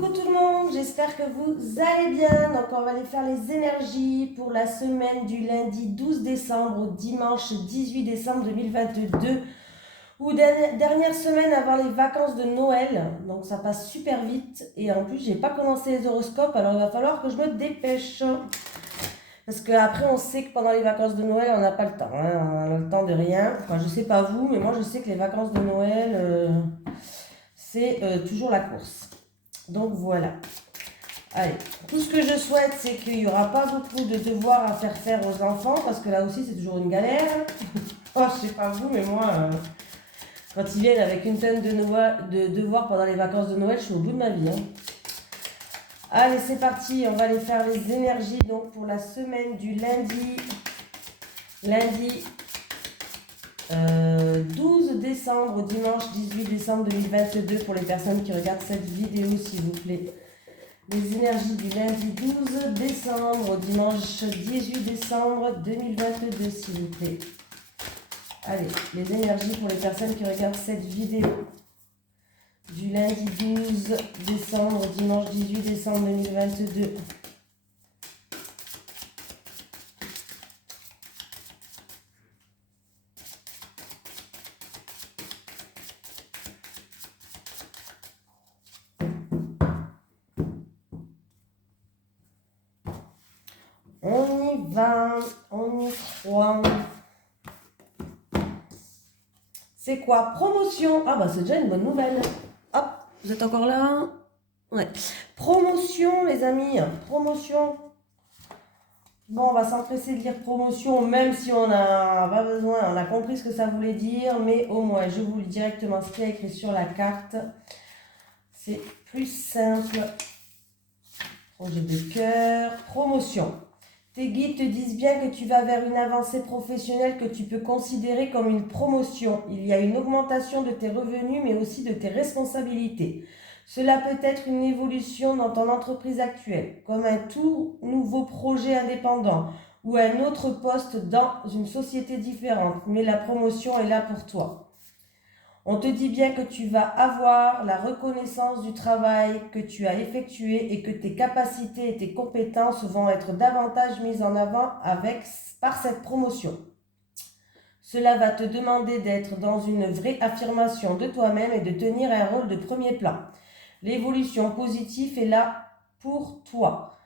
Coucou tout le monde, j'espère que vous allez bien. Donc on va aller faire les énergies pour la semaine du lundi 12 décembre au dimanche 18 décembre 2022 ou dernière semaine avant les vacances de Noël. Donc ça passe super vite et en plus j'ai pas commencé les horoscopes, alors il va falloir que je me dépêche. Parce qu'après on sait que pendant les vacances de Noël on n'a pas le temps, hein. On a le temps de rien. Enfin je sais pas vous, mais moi je sais que les vacances de Noël c'est toujours la course. Donc voilà. Allez, tout ce que je souhaite, c'est qu'il n'y aura pas beaucoup de devoirs à faire aux enfants, parce que là aussi, c'est toujours une galère. Oh, je sais pas vous, mais moi, quand ils viennent avec une tonne de devoirs pendant les vacances de Noël, je suis au bout de ma vie, hein. Allez, c'est parti, on va aller faire les énergies donc pour la semaine du lundi 12 décembre au dimanche 18 décembre 2022 pour les personnes qui regardent cette vidéo, s'il vous plaît. Les énergies du lundi 12 décembre au dimanche 18 décembre 2022, s'il vous plaît. Allez, les énergies pour les personnes qui regardent cette vidéo du lundi 12 décembre au dimanche 18 décembre 2022. On y va, on y croit. C'est quoi? Promotion. Ah bah c'est déjà une bonne nouvelle. Hop, vous êtes encore là? Ouais. Promotion les amis, promotion. Bon, on va s'empresser de lire promotion, même si on n'a pas besoin, on a compris ce que ça voulait dire, mais au moins je vous lis directement ce qui est écrit sur la carte. C'est plus simple. Projet de cœur, promotion. Tes guides te disent bien que tu vas vers une avancée professionnelle que tu peux considérer comme une promotion. Il y a une augmentation de tes revenus, mais aussi de tes responsabilités. Cela peut être une évolution dans ton entreprise actuelle, comme un tout nouveau projet indépendant ou un autre poste dans une société différente, mais la promotion est là pour toi. On te dit bien que tu vas avoir la reconnaissance du travail que tu as effectué et que tes capacités et tes compétences vont être davantage mises en avant par cette promotion. Cela va te demander d'être dans une vraie affirmation de toi-même et de tenir un rôle de premier plan. L'évolution positive est là pour toi.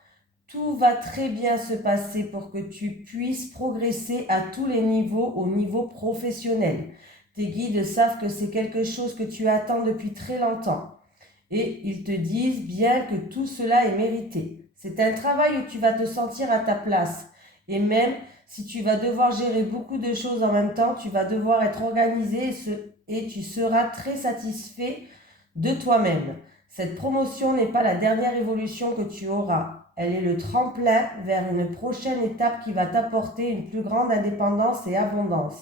Tout va très bien se passer pour que tu puisses progresser à tous les niveaux au niveau professionnel. Tes guides savent que c'est quelque chose que tu attends depuis très longtemps. Et ils te disent bien que tout cela est mérité. C'est un travail où tu vas te sentir à ta place. Et même si tu vas devoir gérer beaucoup de choses en même temps, tu vas devoir être organisé et tu seras très satisfait de toi-même. Cette promotion n'est pas la dernière évolution que tu auras. Elle est le tremplin vers une prochaine étape qui va t'apporter une plus grande indépendance et abondance.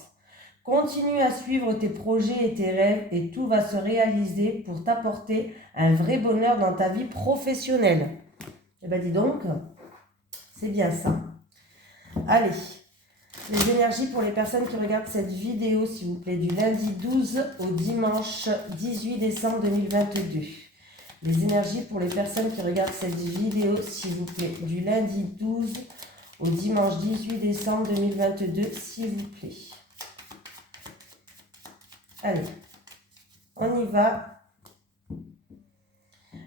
Continue à suivre tes projets et tes rêves et tout va se réaliser pour t'apporter un vrai bonheur dans ta vie professionnelle. Eh bien dis donc, c'est bien ça. Allez, les énergies pour les personnes qui regardent cette vidéo, s'il vous plaît, du lundi 12 au dimanche 18 décembre 2022. Les énergies pour les personnes qui regardent cette vidéo, s'il vous plaît, du lundi 12 au dimanche 18 décembre 2022, s'il vous plaît. Allez, on y va.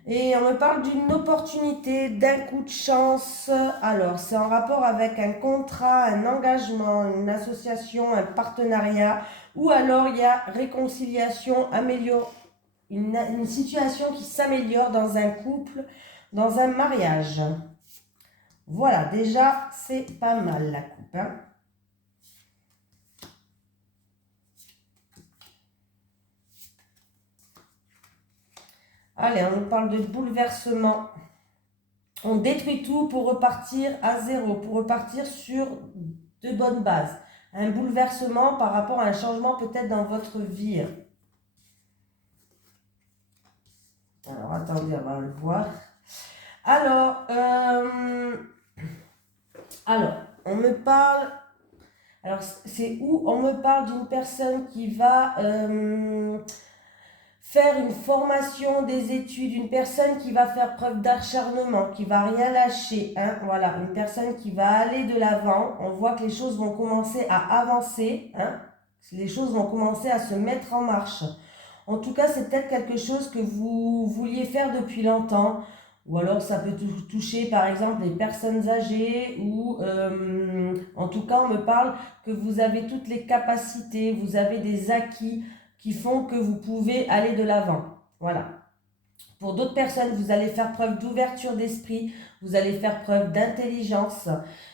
Et on me parle d'une opportunité, d'un coup de chance. Alors, c'est en rapport avec un contrat, un engagement, une association, un partenariat. Ou alors, il y a réconciliation, une situation qui s'améliore dans un couple, dans un mariage. Voilà, déjà, c'est pas mal la coupe, hein. Allez, on nous parle de bouleversement. On détruit tout pour repartir à zéro, pour repartir sur de bonnes bases. Un bouleversement par rapport à un changement peut-être dans votre vie. Alors, attendez, on va le voir. Alors, on me parle... Alors, c'est où on me parle d'une personne qui va... faire une formation, des études, une personne qui va faire preuve d'acharnement, qui va rien lâcher, hein, voilà, une personne qui va aller de l'avant. On voit que les choses vont commencer à avancer, hein, les choses vont commencer à se mettre en marche. En tout cas, c'est peut-être quelque chose que vous vouliez faire depuis longtemps, ou alors ça peut toucher par exemple les personnes âgées, ou en tout cas on me parle que vous avez toutes les capacités, vous avez des acquis qui font que vous pouvez aller de l'avant. Voilà. Pour d'autres personnes, vous allez faire preuve d'ouverture d'esprit, vous allez faire preuve d'intelligence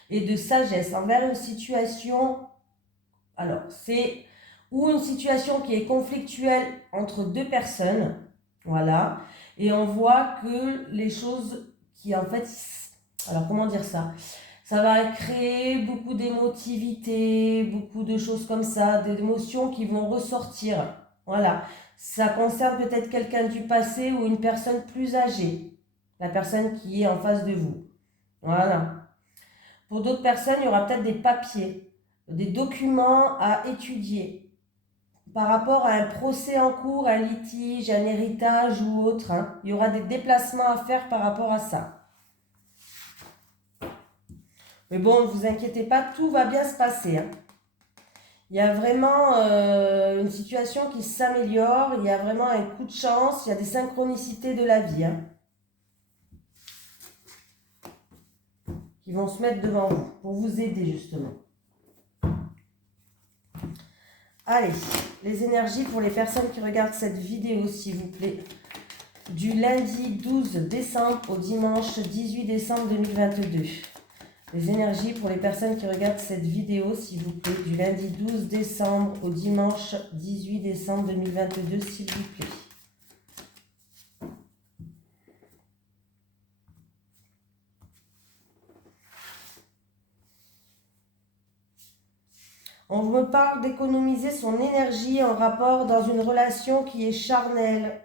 et de sagesse envers une situation. Alors, c'est ou une situation qui est conflictuelle entre deux personnes, voilà, et on voit que les choses qui en fait, alors comment dire ça? Ça va créer beaucoup d'émotivité, beaucoup de choses comme ça, des émotions qui vont ressortir. Voilà. Ça concerne peut-être quelqu'un du passé ou une personne plus âgée, la personne qui est en face de vous. Voilà. Pour d'autres personnes, il y aura peut-être des papiers, des documents à étudier par rapport à un procès en cours, un litige, un héritage ou autre. Hein. Il y aura des déplacements à faire par rapport à ça. Mais bon, ne vous inquiétez pas, tout va bien se passer. Hein. Il y a vraiment une situation qui s'améliore, il y a vraiment un coup de chance, il y a des synchronicités de la vie hein, qui vont se mettre devant vous pour vous aider justement. Allez, les énergies pour les personnes qui regardent cette vidéo, s'il vous plaît, du lundi 12 décembre au dimanche 18 décembre 2022. Les énergies pour les personnes qui regardent cette vidéo, s'il vous plaît, du lundi 12 décembre au dimanche 18 décembre 2022, s'il vous plaît. On me parle d'économiser son énergie en rapport dans une relation qui est charnelle.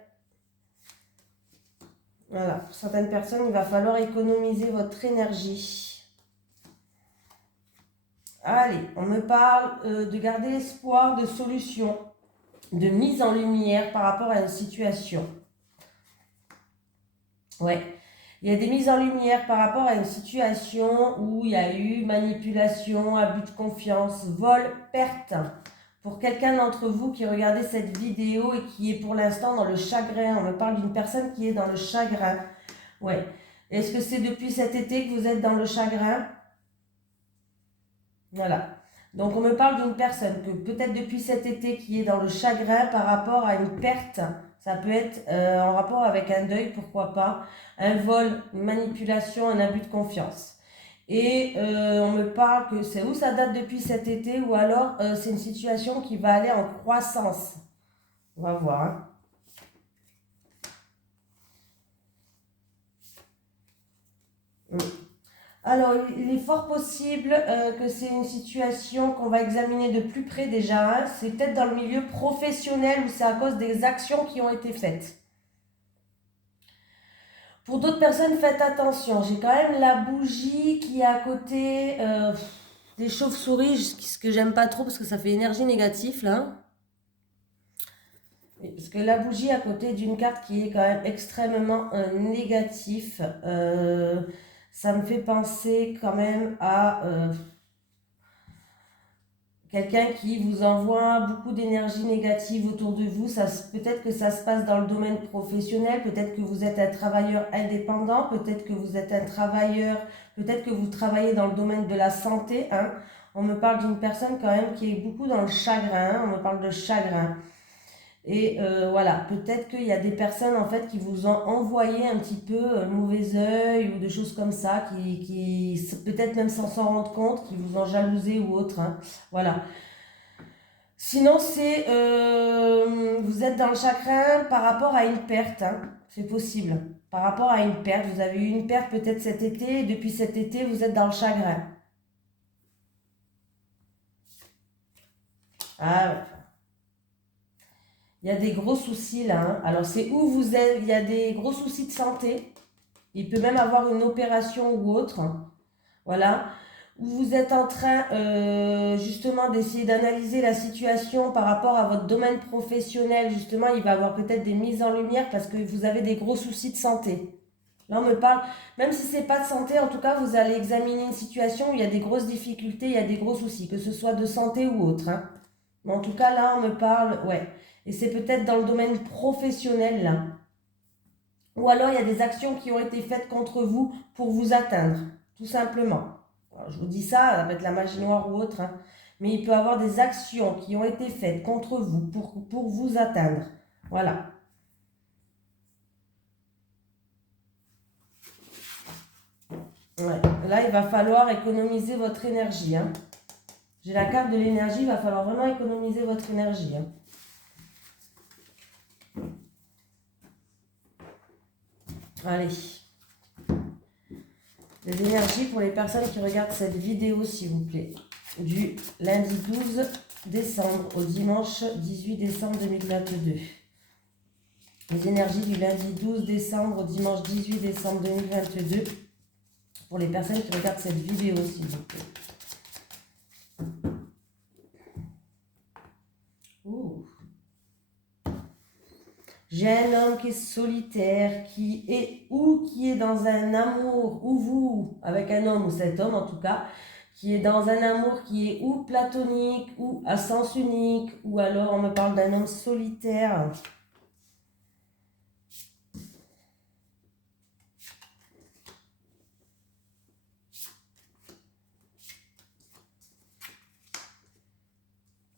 Voilà, pour certaines personnes, il va falloir économiser votre énergie. Allez, on me parle de garder l'espoir de solution, de mise en lumière par rapport à une situation. Ouais, il y a des mises en lumière par rapport à une situation où il y a eu manipulation, abus de confiance, vol, perte. Pour quelqu'un d'entre vous qui regardez cette vidéo et qui est pour l'instant dans le chagrin, on me parle d'une personne qui est dans le chagrin. Ouais. Est-ce que c'est depuis cet été que vous êtes dans le chagrin ? Voilà. Donc on me parle d'une personne que peut-être depuis cet été qui est dans le chagrin par rapport à une perte. Ça peut être en rapport avec un deuil, pourquoi pas, un vol, une manipulation, un abus de confiance. Et on me parle que c'est où ça date depuis cet été ou alors c'est une situation qui va aller en croissance. On va voir. Hein. Alors, il est fort possible que c'est une situation qu'on va examiner de plus près déjà. Hein. C'est peut-être dans le milieu professionnel où c'est à cause des actions qui ont été faites. Pour d'autres personnes, faites attention. J'ai quand même la bougie qui est à côté des chauves-souris, ce que j'aime pas trop parce que ça fait énergie négative là. Parce que la bougie à côté d'une carte qui est quand même extrêmement négatif, ça me fait penser quand même à quelqu'un qui vous envoie beaucoup d'énergie négative autour de vous. Peut-être que ça se passe dans le domaine professionnel, peut-être que vous êtes un travailleur indépendant, peut-être que vous êtes un travailleur, peut-être que vous travaillez dans le domaine de la santé. Hein. On me parle d'une personne quand même qui est beaucoup dans le chagrin, on me parle de chagrin. Et voilà, peut-être qu'il y a des personnes en fait qui vous ont envoyé un petit peu mauvais œil ou des choses comme ça, qui peut-être même sans s'en rendre compte, qui vous ont jalousé ou autre. Hein. Voilà. Sinon, c'est vous êtes dans le chagrin par rapport à une perte. Hein. C'est possible. Par rapport à une perte. Vous avez eu une perte peut-être cet été et depuis cet été, vous êtes dans le chagrin. Ah ouais. Il y a des gros soucis là. Hein. Alors, c'est où vous êtes. Il y a des gros soucis de santé. Il peut même avoir une opération ou autre. Hein. Voilà. où vous êtes en train justement d'essayer d'analyser la situation par rapport à votre domaine professionnel. Justement, il va y avoir peut-être des mises en lumière parce que vous avez des gros soucis de santé. Là, on me parle, même si c'est pas de santé, en tout cas, vous allez examiner une situation où il y a des grosses difficultés, il y a des gros soucis, que ce soit de santé ou autre, hein. Mais en tout cas, là, on me parle, ouais. Et c'est peut-être dans le domaine professionnel, là. Ou alors, il y a des actions qui ont été faites contre vous pour vous atteindre, tout simplement. Alors, je vous dis ça, ça peut être la magie noire ou autre, hein. Mais il peut y avoir des actions qui ont été faites contre vous pour vous atteindre. Voilà. Ouais. Là, il va falloir économiser votre énergie, hein. J'ai la carte de l'énergie, il va falloir vraiment économiser votre énergie, hein. Allez. Les énergies pour les personnes qui regardent cette vidéo, s'il vous plaît. Du lundi 12 décembre au dimanche 18 décembre 2022. Les énergies du lundi 12 décembre au dimanche 18 décembre 2022. Pour les personnes qui regardent cette vidéo, s'il vous plaît. Ouh. J'ai un homme qui est solitaire, qui est dans un amour, ou vous, avec un homme, ou cet homme en tout cas, qui est dans un amour qui est ou platonique, ou à sens unique, ou alors on me parle d'un homme solitaire.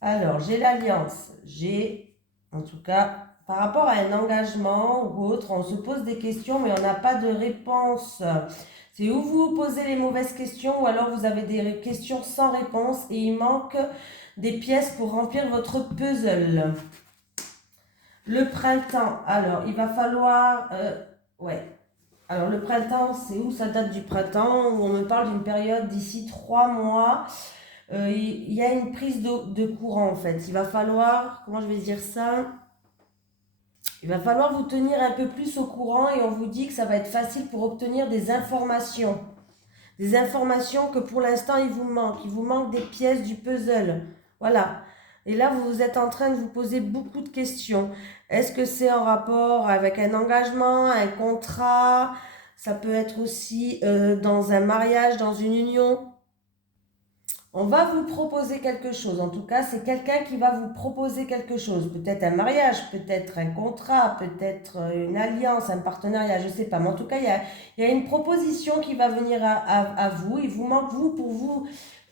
Alors, j'ai l'alliance, j'ai, en tout cas, par rapport à un engagement ou autre, on se pose des questions, mais on n'a pas de réponse. C'est où vous posez les mauvaises questions, ou alors vous avez des questions sans réponse, et il manque des pièces pour remplir votre puzzle. Le printemps, alors, il va falloir... ouais. Alors, le printemps, c'est où ça date du printemps, où on me parle d'une période d'ici 3 mois. Il y a une prise de courant en fait. Il va falloir, comment je vais dire ça? Il va falloir vous tenir un peu plus au courant et on vous dit que ça va être facile pour obtenir des informations. Des informations que pour l'instant il vous manque. Il vous manque des pièces du puzzle. Voilà. Et là, vous êtes en train de vous poser beaucoup de questions. Est-ce que c'est en rapport avec un engagement, un contrat? Ça peut être aussi dans un mariage, dans une union. On va vous proposer quelque chose. En tout cas, c'est quelqu'un qui va vous proposer quelque chose. Peut-être un mariage, peut-être un contrat, peut-être une alliance, un partenariat, je ne sais pas. Mais en tout cas, il y a une proposition qui va venir à vous. Il vous manque, vous, pour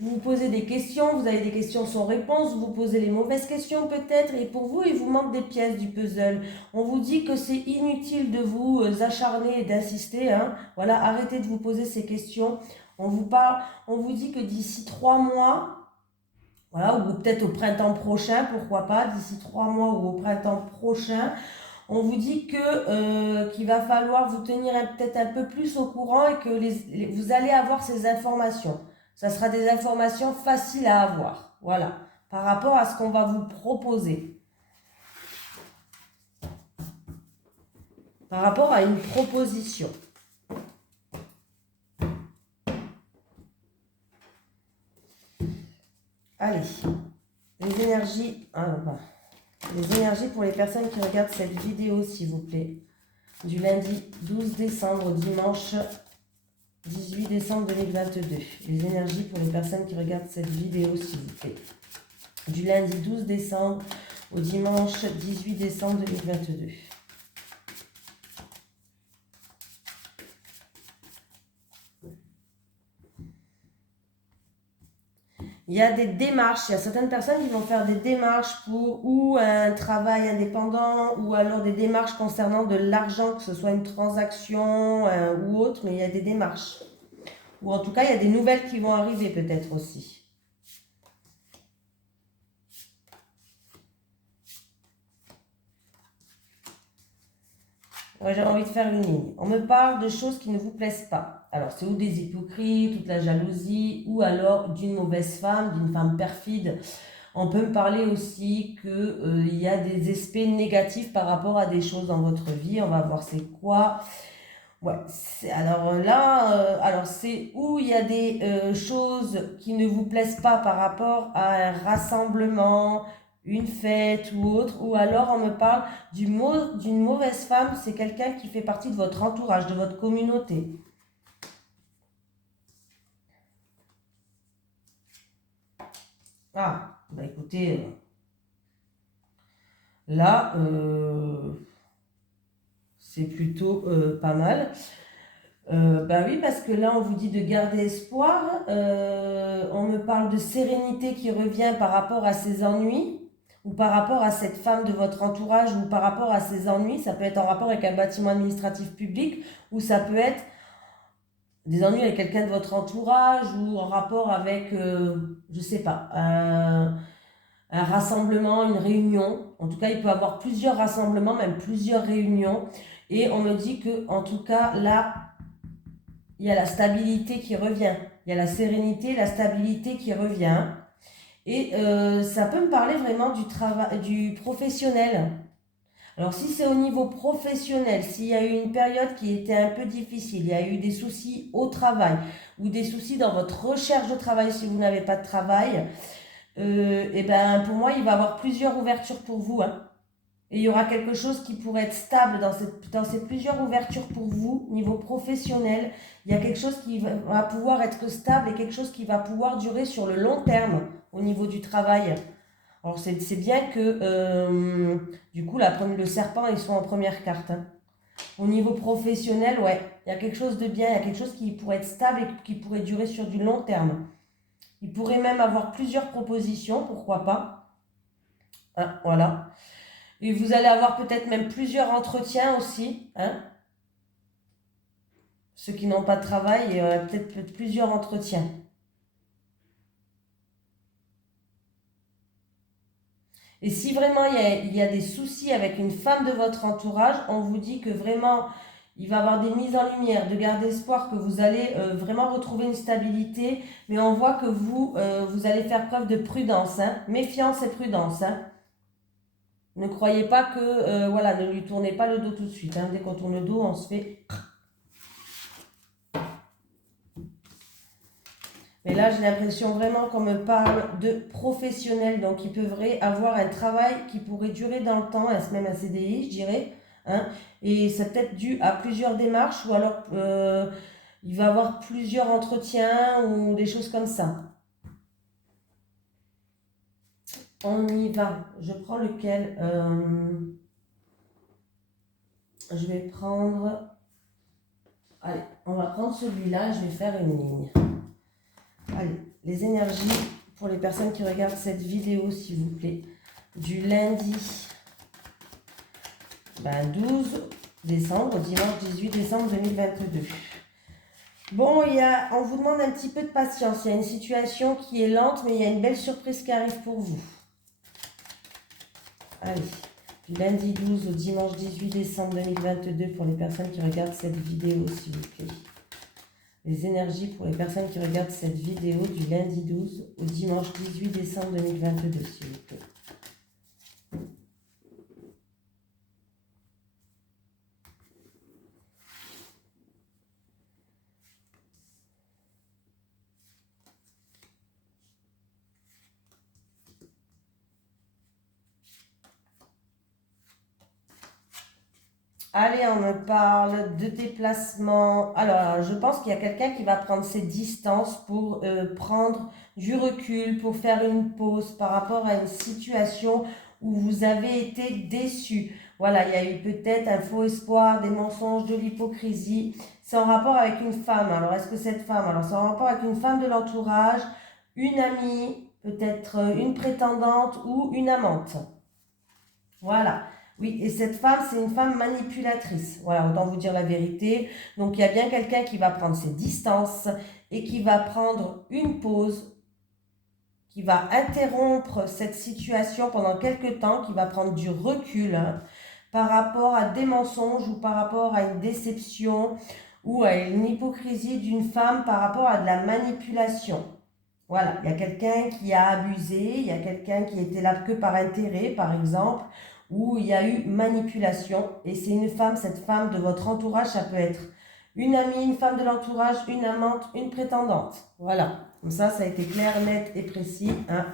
vous posez des questions. Vous avez des questions sans réponse. Vous posez les mauvaises questions peut-être. Et pour vous, il vous manque des pièces du puzzle. On vous dit que c'est inutile de vous acharner et d'insister, hein. Voilà, arrêtez de vous poser ces questions. On vous parle, on vous dit que d'ici 3 mois, voilà, ou peut-être au printemps prochain, pourquoi pas, d'ici 3 mois ou au printemps prochain, on vous dit que qu'il va falloir vous tenir peut-être un peu plus au courant et que vous allez avoir ces informations. Ça sera des informations faciles à avoir, voilà, par rapport à ce qu'on va vous proposer. Par rapport à une proposition. Allez, les énergies pour les personnes qui regardent cette vidéo, s'il vous plaît. Du lundi 12 décembre au dimanche 18 décembre 2022. Les énergies pour les personnes qui regardent cette vidéo, s'il vous plaît. Du lundi 12 décembre au dimanche 18 décembre 2022. Il y a des démarches, il y a certaines personnes qui vont faire des démarches pour ou un travail indépendant ou alors des démarches concernant de l'argent, que ce soit une transaction ou autre, mais il y a des démarches. Ou en tout cas, il y a des nouvelles qui vont arriver peut-être aussi. Ouais, j'ai envie de faire une ligne. On me parle de choses qui ne vous plaisent pas. Alors, c'est ou des hypocrites, ou de la jalousie, ou alors d'une mauvaise femme, d'une femme perfide. On peut me parler aussi qu'il y a des aspects négatifs par rapport à des choses dans votre vie. On va voir c'est quoi. Ouais, alors là, alors c'est où il y a des choses qui ne vous plaisent pas par rapport à un rassemblement, une fête ou autre, ou alors on me parle d'une mauvaise femme, c'est quelqu'un qui fait partie de votre entourage, de votre communauté. Ah, bah écoutez, là, c'est plutôt pas mal. Bah oui, parce que là, on vous dit de garder espoir. On me parle de sérénité qui revient par rapport à ses ennuis, ou par rapport à cette femme de votre entourage, ou par rapport à ses ennuis. Ça peut être en rapport avec un bâtiment administratif public, ou ça peut être des ennuis avec quelqu'un de votre entourage, ou en rapport avec, je sais pas, un rassemblement, une réunion. En tout cas, il peut y avoir plusieurs rassemblements, même plusieurs réunions. Et on me dit que, en tout cas, là, il y a la stabilité qui revient. Il y a la sérénité, la stabilité qui revient. Et ça peut me parler vraiment du travail, du professionnel. Alors si c'est au niveau professionnel, s'il y a eu une période qui était un peu difficile, il y a eu des soucis au travail ou des soucis dans votre recherche de travail si vous n'avez pas de travail, et ben pour moi il va y avoir plusieurs ouvertures pour vous, hein. Et il y aura quelque chose qui pourrait être stable dans ces plusieurs ouvertures pour vous, niveau professionnel. Il y a quelque chose qui va pouvoir être stable et quelque chose qui va pouvoir durer sur le long terme au niveau du travail. Alors c'est bien que du coup le serpent ils sont en première carte, hein. Au niveau professionnel, ouais, il y a quelque chose de bien, il y a quelque chose qui pourrait être stable et qui pourrait durer sur du long terme. Il pourrait même avoir plusieurs propositions, pourquoi pas. Hein, voilà. Et vous allez avoir peut-être même plusieurs entretiens aussi, hein. Ceux qui n'ont pas de travail, il y aura peut-être plusieurs entretiens. Et si vraiment il y a des soucis avec une femme de votre entourage, on vous dit que vraiment il va y avoir des mises en lumière, de garder espoir que vous allez vraiment retrouver une stabilité, mais on voit que vous allez faire preuve de prudence, hein, méfiance et prudence, hein. Ne croyez pas que, voilà, ne lui tournez pas le dos tout de suite, hein. Dès qu'on tourne le dos, on se fait... Mais là, j'ai l'impression vraiment qu'on me parle de professionnels, donc ils peuvent avoir un travail qui pourrait durer dans le temps, même un CDI, je dirais, hein. Et c'est peut-être dû à plusieurs démarches, ou alors il va avoir plusieurs entretiens ou des choses comme ça. On y va. Je prends lequel je vais prendre... Allez, on va prendre celui-là, je vais faire une ligne. Allez, les énergies pour les personnes qui regardent cette vidéo, s'il vous plaît, du lundi 12 décembre au dimanche 18 décembre 2022. Bon, on vous demande un petit peu de patience. Il y a une situation qui est lente, mais il y a une belle surprise qui arrive pour vous. Allez, du lundi 12 au dimanche 18 décembre 2022 pour les personnes qui regardent cette vidéo, s'il vous plaît. Les énergies pour les personnes qui regardent cette vidéo du lundi 12 au dimanche 18 décembre 2022, s'il vous plaît. Allez, on me parle de déplacement. Alors, je pense qu'il y a quelqu'un qui va prendre ses distances pour prendre du recul, pour faire une pause par rapport à une situation où vous avez été déçu. Voilà, il y a eu peut-être un faux espoir, des mensonges, de l'hypocrisie. C'est en rapport avec une femme. Alors, est-ce que cette femme, alors c'est en rapport avec une femme de l'entourage, une amie, peut-être une prétendante ou une amante. Voilà. Oui, et cette femme, c'est une femme manipulatrice. Voilà, autant vous dire la vérité. Donc, il y a bien quelqu'un qui va prendre ses distances et qui va prendre une pause, qui va interrompre cette situation pendant quelques temps, qui va prendre du recul, hein, par rapport à des mensonges ou par rapport à une déception ou à une hypocrisie d'une femme par rapport à de la manipulation. Voilà, il y a quelqu'un qui a abusé, il y a quelqu'un qui était là que par intérêt, par exemple, où il y a eu manipulation. Et c'est une femme, cette femme de votre entourage, ça peut être une amie, une femme de l'entourage, une amante, une prétendante. Voilà, comme ça a été clair, net et précis. Hein.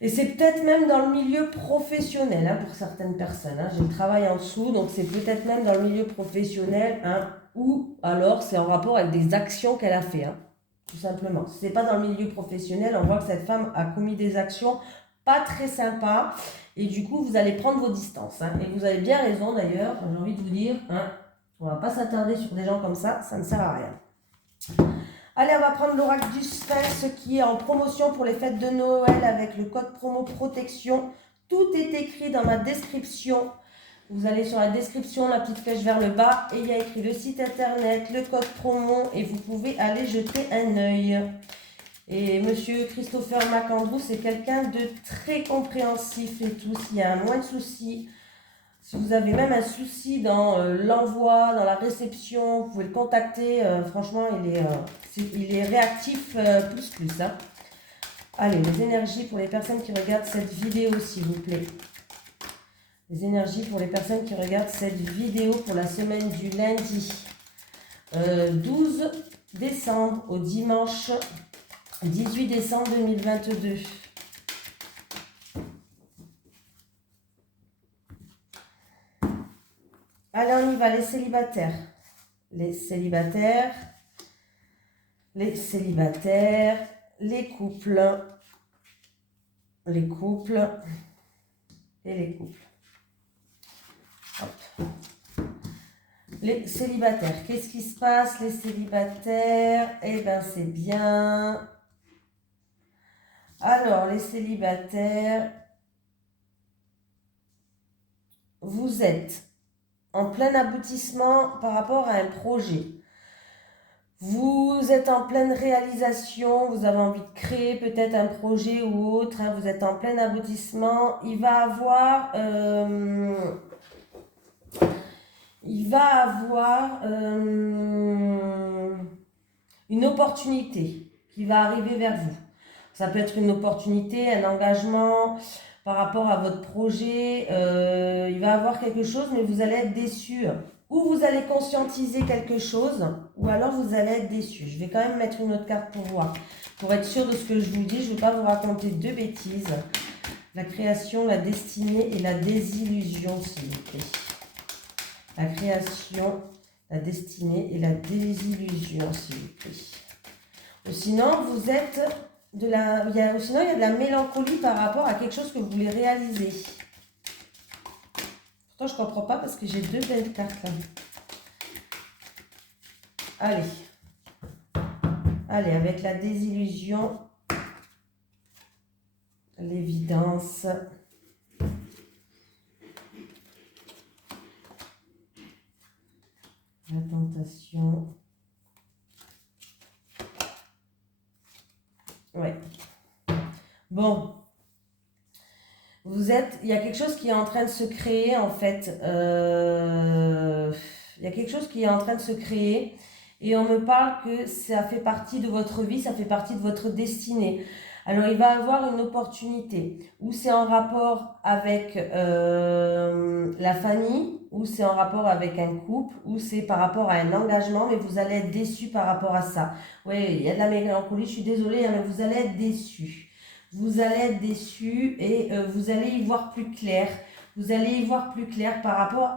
Et c'est peut-être même dans le milieu professionnel hein, pour certaines personnes. Hein. J'ai le travail en dessous, donc c'est peut-être même dans le milieu professionnel hein, ou alors c'est en rapport avec des actions qu'elle a fait. Hein, tout simplement. Si ce n'est pas dans le milieu professionnel, on voit que cette femme a commis des actions pas très sympas et du coup vous allez prendre vos distances. Hein, et vous avez bien raison d'ailleurs, j'ai envie de vous dire, hein, on ne va pas s'attarder sur des gens comme ça ne sert à rien. Allez, on va prendre l'oracle du Sphinx qui est en promotion pour les fêtes de Noël avec le code promo protection. Tout est écrit dans ma description. Vous allez sur la description, la petite flèche vers le bas et il y a écrit le site internet, le code promo et vous pouvez aller jeter un œil. Et monsieur Christopher McAndrew, c'est quelqu'un de très compréhensif et tout. S'il y a moins de soucis, si vous avez même un souci dans l'envoi, dans la réception, vous pouvez le contacter. Franchement, il est réactif plus. Hein. Allez, les énergies pour les personnes qui regardent cette vidéo, s'il vous plaît. Les énergies pour les personnes qui regardent cette vidéo pour la semaine du lundi 12 décembre au dimanche 18 décembre 2022. Allez, on y va, les célibataires. Les célibataires, les célibataires, les couples et les couples. Hop. Les célibataires, qu'est-ce qui se passe les célibataires? Eh bien, c'est bien. Alors, les célibataires, vous êtes en plein aboutissement par rapport à un projet. Vous êtes en pleine réalisation, vous avez envie de créer peut-être un projet ou autre, hein, vous êtes en plein aboutissement. Il va avoir une opportunité qui va arriver vers vous. Ça peut être une opportunité, un engagement par rapport à votre projet. Il va avoir quelque chose, mais vous allez être déçu. Ou vous allez conscientiser quelque chose, ou alors vous allez être déçu. Je vais quand même mettre une autre carte pour voir. Pour être sûr de ce que je vous dis, je ne vais pas vous raconter deux bêtises. La création, la destinée et la désillusion, s'il vous plaît. La création, la destinée et la désillusion, s'il vous plaît. Ou sinon, vous êtes sinon, il y a de la mélancolie par rapport à quelque chose que vous voulez réaliser. Pourtant, je ne comprends pas parce que j'ai deux belles cartes là. Allez. Allez, avec la désillusion, l'évidence. La tentation. Ouais. Bon. Il y a quelque chose qui est en train de se créer en fait. Il y a quelque chose qui est en train de se créer et on me parle que ça fait partie de votre vie, ça fait partie de votre destinée. Alors il va avoir une opportunité ou c'est en rapport avec la famille, ou c'est en rapport avec un couple, ou c'est par rapport à un engagement, mais vous allez être déçu par rapport à ça. Oui, il y a de la mélancolie, je suis désolée, hein, mais vous allez être déçu. Vous allez être déçu et vous allez y voir plus clair. Vous allez y voir plus clair par rapport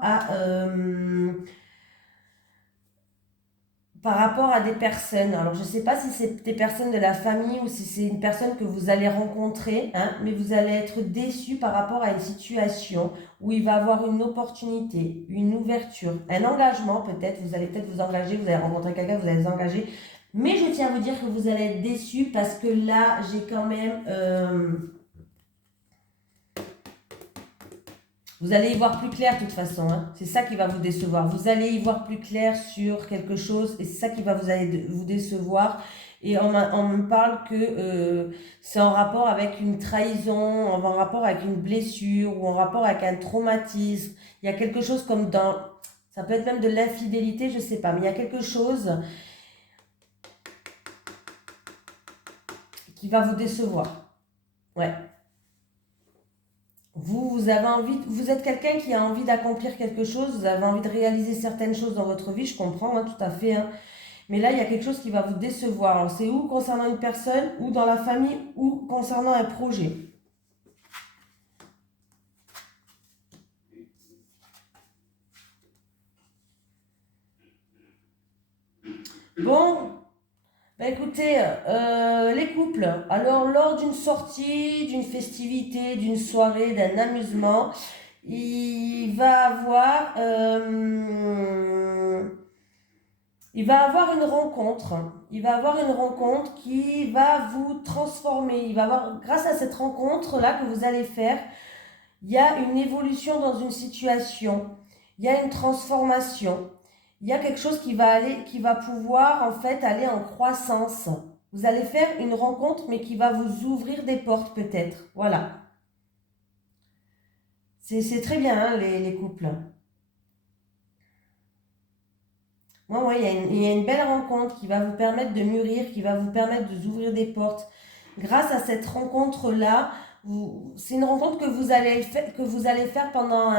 à des personnes. Alors, je ne sais pas si c'est des personnes de la famille ou si c'est une personne que vous allez rencontrer, hein, mais vous allez être déçu par rapport à une situation où il va avoir une opportunité, une ouverture, un engagement peut-être. Vous allez peut-être vous engager, vous allez rencontrer quelqu'un, vous allez vous engager. Mais je tiens à vous dire que vous allez être déçu parce que là, j'ai quand même... vous allez y voir plus clair de toute façon. Hein. C'est ça qui va vous décevoir. Vous allez y voir plus clair sur quelque chose et c'est ça qui va vous décevoir. Et on me parle que c'est en rapport avec une trahison, en rapport avec une blessure ou en rapport avec un traumatisme. Il y a quelque chose comme dans... Ça peut être même de l'infidélité, je ne sais pas. Mais il y a quelque chose qui va vous décevoir. Ouais. Vous avez envie, vous êtes quelqu'un qui a envie d'accomplir quelque chose, vous avez envie de réaliser certaines choses dans votre vie, je comprends, hein, tout à fait. Hein. Mais là, il y a quelque chose qui va vous décevoir. Alors, c'est ou concernant une personne, ou dans la famille, ou concernant un projet. Bon, bah écoutez, les couples, alors lors d'une sortie, d'une festivité, d'une soirée, d'un amusement, il va avoir une rencontre. Il va avoir une rencontre qui va vous transformer. Il va avoir, grâce à cette rencontre-là que vous allez faire, il y a une évolution dans une situation. Il y a une transformation. Il y a quelque chose qui va pouvoir en fait aller en croissance. Vous allez faire une rencontre, mais qui va vous ouvrir des portes peut-être. Voilà. C'est très bien, hein, les couples. Moi, il y a une belle rencontre qui va vous permettre de mûrir, qui va vous permettre de vous ouvrir des portes. Grâce à cette rencontre-là, c'est une rencontre que vous allez faire pendant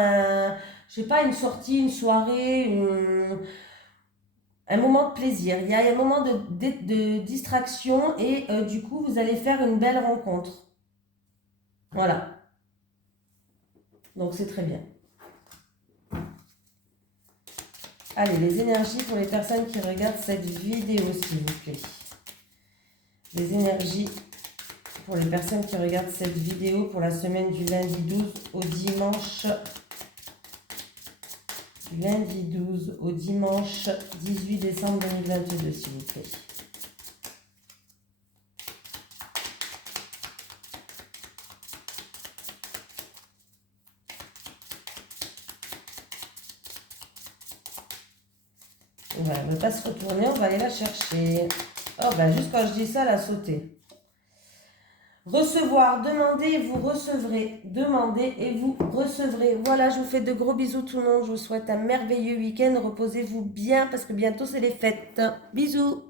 je sais pas, une sortie, une soirée, un moment de plaisir. Il y a un moment de distraction et du coup, vous allez faire une belle rencontre. Voilà. Donc, c'est très bien. Allez, les énergies pour les personnes qui regardent cette vidéo, s'il vous plaît. Les énergies pour les personnes qui regardent cette vidéo pour la semaine du lundi 12 au dimanche. Du lundi 12 au dimanche 18 décembre 2022, s'il vous plaît. Voilà, elle ne veut pas se retourner, on va aller la chercher. Oh, ben juste quand je dis ça, elle a sauté. Recevoir, demandez et vous recevrez. Demandez et vous recevrez. Voilà, je vous fais de gros bisous tout le monde. Je vous souhaite un merveilleux week-end. Reposez-vous bien parce que bientôt c'est les fêtes. Bisous.